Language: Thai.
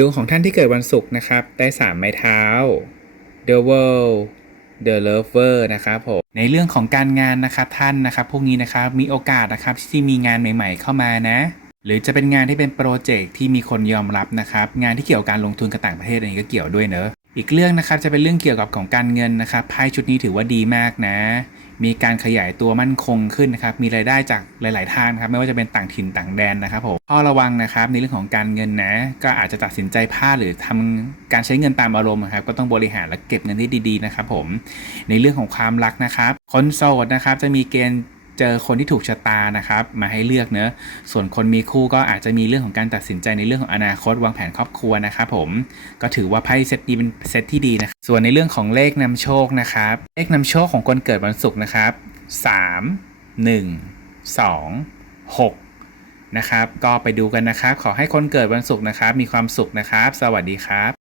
ดวงของท่านที่เกิดวันศุกร์นะครับ ได้3ไม้เท้า The World The Lover นะครับผมในเรื่องของการงานนะครับท่านนะครับ พวกนี้นะครับมีโอกาสนะครับที่มีงานใหม่ ๆ เข้ามานะ หรือจะเป็นงานที่เป็นโปรเจกต์ที่มีคนยอมรับนะครับ งานที่เกี่ยวกับการลงทุนกับต่างประเทศอันนี้ก็เกี่ยวด้วยเนอะ อีกเรื่องนะครับจะเป็นเรื่องเกี่ยวกับของการเงินนะครับไพ่ชุดนี้ถือว่าดีมากนะ มีการขยายตัวมั่นคงขึ้นนะครับมีรายได้จากหลาย ๆ ทางครับไม่ว่าจะเป็นต่างถิ่นต่างแดนนะครับผมข้อระวังนะครับในเรื่องของการเงินนะ ก็อาจจะตัดสินใจพลาดหรือทำการใช้เงินตามอารมณ์นะครับก็ต้องบริหารและเก็บเงินที่ดี ๆ นะครับผมในเรื่องของความรักนะครับคนโสดนะครับจะมีเกณฑ์ เจอคนที่ถูกชะตานะครับมาให้เลือกเนอะส่วนคนมีคู่ก็อาจจะมีเรื่องของการตัดสินใจในเรื่องของอนาคตวางแผนครอบครัวนะครับผมก็ถือว่าไพ่เซตนี้เป็นเซตที่ดีนะส่วนในเรื่องของเลขนำโชคนะครับเลขนำโชคของคนเกิดวันศุกร์นะครับ3 1 2 6 นะครับ ก็ไปดูกันนะครับ ขอให้คนเกิดวันศุกร์นะครับ มีความสุขนะครับ สวัสดีครับ